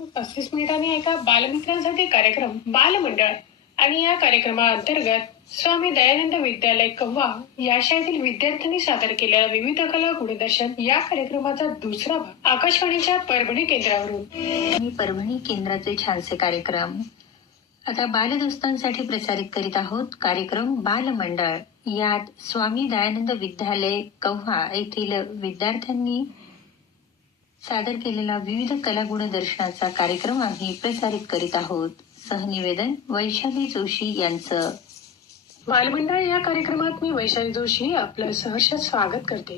35 मिनिटांनी एका बालमित्रांसाठी कार्यक्रम बालमंडळ आणि या कार्यक्रमाअंतर्गत स्वामी दयानंद विद्यालय कव्वा या शाळेतील विद्यार्थ्यांनी सादर केलेला विविध कला गुणदर्शन या कार्यक्रमाचा दुसरा भाग आकाशवाणीच्या परभणी केंद्रावरून. परभणी केंद्राचे छानसे कार्यक्रम आता बालदोस्तांसाठी प्रसारित करीत आहोत. कार्यक्रम बालमंडळ यात स्वामी दयानंद विद्यालय कव्हा येथील विद्यार्थ्यांनी सादर केलेला विविध कला गुणदर्शनाचा कार्यक्रम आम्ही प्रसारित करीत आहोत. सहनिवेदन वैशाली जोशी यांचं. बालमंडळ या कार्यक्रमात मी वैशाली जोशी आपलं सहर्ष स्वागत करते.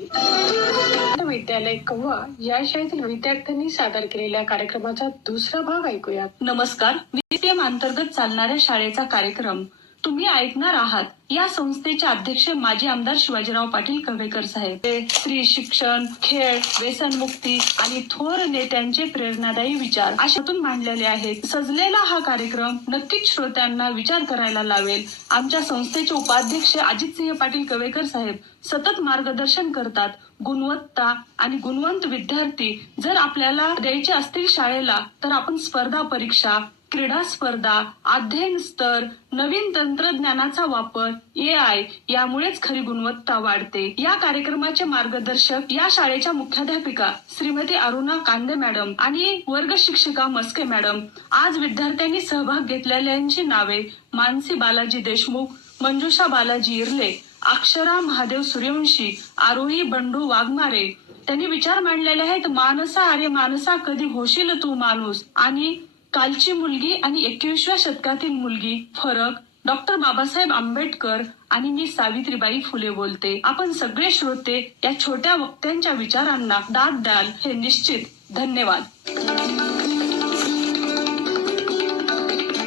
विद्यालय कव्वा या शाळेतील विद्यार्थ्यांनी सादर केलेल्या कार्यक्रमाचा दुसरा भाग ऐकूया. नमस्कार. VPM अंतर्गत चालणाऱ्या शाळेचा कार्यक्रम तुम्ही ऐकणार आहात. या संस्थेचे अध्यक्ष माजी आमदार शिवाजीराव पाटील कव्हेकर साहेब. ते स्त्री शिक्षण, खेळ, व्यसनमुक्ती आणि थोर नेत्यांचे प्रेरणादायी विचार अशातून मांडलेले आहेत. सजलेला हा कार्यक्रम नक्कीच श्रोत्यांना विचार करायला लावेल. आमच्या संस्थेचे उपाध्यक्ष अजितसिंह पाटील कव्हेकर साहेब सतत मार्गदर्शन करतात. गुणवत्ता आणि गुणवंत विद्यार्थी जर आपल्याला द्यायचे असतील शाळेला तर आपण स्पर्धा परीक्षा, क्रीडा स्पर्धा, अध्ययन स्तर, नवीन तंत्रज्ञानाचा वापर, AI यामुळेच खरी गुणवत्ता वाढते. या कार्यक्रमाचे मार्गदर्शक या शाळेच्या मुख्याध्यापिका श्रीमती अरुणा कांदे मॅडम आणि वर्ग शिक्षिका मस्के मॅडम. आज विद्यार्थ्यांनी सहभाग घेतलेल्यांची नावे मानसी बालाजी देशमुख, मंजुषा बालाजी इरले, अक्षरा महादेव सूर्यवंशी, आरोही बंडू वाघमारे. त्यांनी विचार मांडलेले आहेत. मानसा अरे मानसा कधी होशील तू माणूस आणि कालची मुलगी आणि 21व्या शतकातील मुलगी फरक. डॉक्टर बाबासाहेब आंबेडकर आणि मी सावित्रीबाई फुले बोलते. आपण सगळे श्रोते या छोट्या वक्त्यांच्या विचारांना दाद द्याल हे निश्चित. धन्यवाद.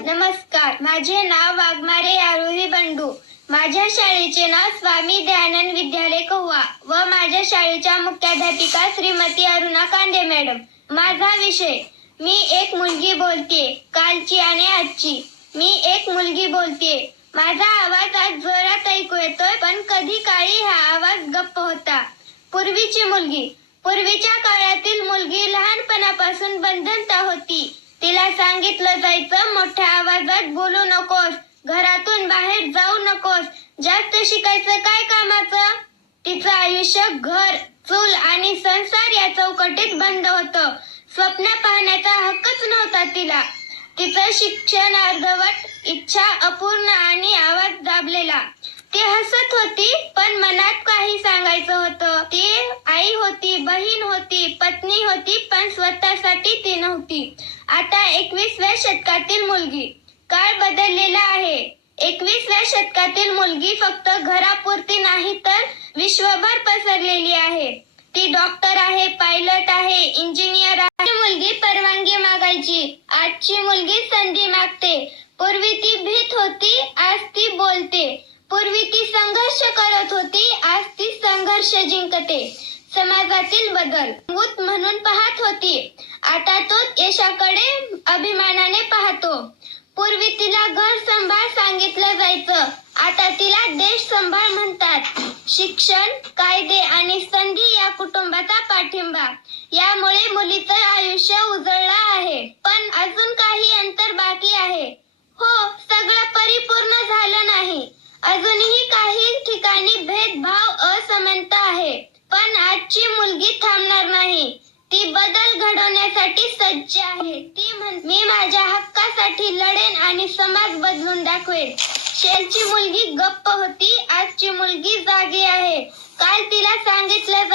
नमस्कार. माझे नाव वाघमारे आरोही बंडू. माझ्या शाळेचे नाव स्वामी दयानंद विद्यालय कव्वा व माझ्या शाळेच्या मुख्याध्यापिका श्रीमती अरुणा कांदे मॅडम. माझा विषय मी एक मुलगी बोलते, कालची आणि आजची. मी एक मुलगी बोलते. माझा आवाज आज जोरात ऐकू येतोय, पण कधी काळी हा आवाज गप्प होता. पूर्वीची मुलगी. पूर्वीच्या काळातील मुलगी लहानपणापासून बंधनता होती. तिला सांगितलं जायचं मोठ्या आवाजात बोलू नकोस, घरातून बाहेर जाऊ नकोस, जास्त शिकायचं काय कामाचं. तिचं आयुष्य घर, चूल आणि संसार या चौकटीत बंद होतं. स्वप्न पाहण्याचा हक्कच नव्हता तिला. तिचं शिक्षण अर्धवट, इच्छा अपूर्ण आणि आवाज दाबलेला. ती हसत होती पण मनात काही सांगायचं होतं. ती आई होती, बहीण होती, पत्नी होती, पण स्वतःसाठी ती नव्हती. आता 21व्या शतकातील मुलगी. काळ बदललेला आहे. 21व्या शतकातील मुलगी फक्त घरापुरती नाही तर विश्वभर पसरलेली आहे. ती डॉक्टर आहे, पायलट आहे, इंजिनियर आहे. मुलगी परवानगी मागायची, आजची मुलगी संधी मागते. पूर्वी ती भीत होती, आज ती बोलते. पूर्वी ती संघर्ष करत होती, आज ती संघर्ष जिंकते. समाजातील बदल मूत म्हणून पाहत होती, आता तो यशाकडे अभिमानाने पाहतो. पूर्वी तिला घर सांभाळ सांगितलं जायचं, आता तिला देश सांभाळ म्हणतात. शिक्षण, कायदे आणि संधी या कुटुंबाचा पाठिंबा यामुळे मुलीचं आयुष्य उजळलं आहे. पण अजून काही अंतर बाकी आहे. हो, सगळं परिपूर्ण झालं नाही. अजूनही काही ठिकाणी भेदभाव, असमानता आहे. पण आजची मुलगी थांबणार नाही. ती बदल घडवण्यासाठी सज्ज आहे. ती म्हणते, मी माझ्या हक्कासाठी लढेन आणि समाज बदलून दाखवेन. शेलची मुलगी गप्प होती, आजची मुलगी जागी आहे. काल तिला सांगितलं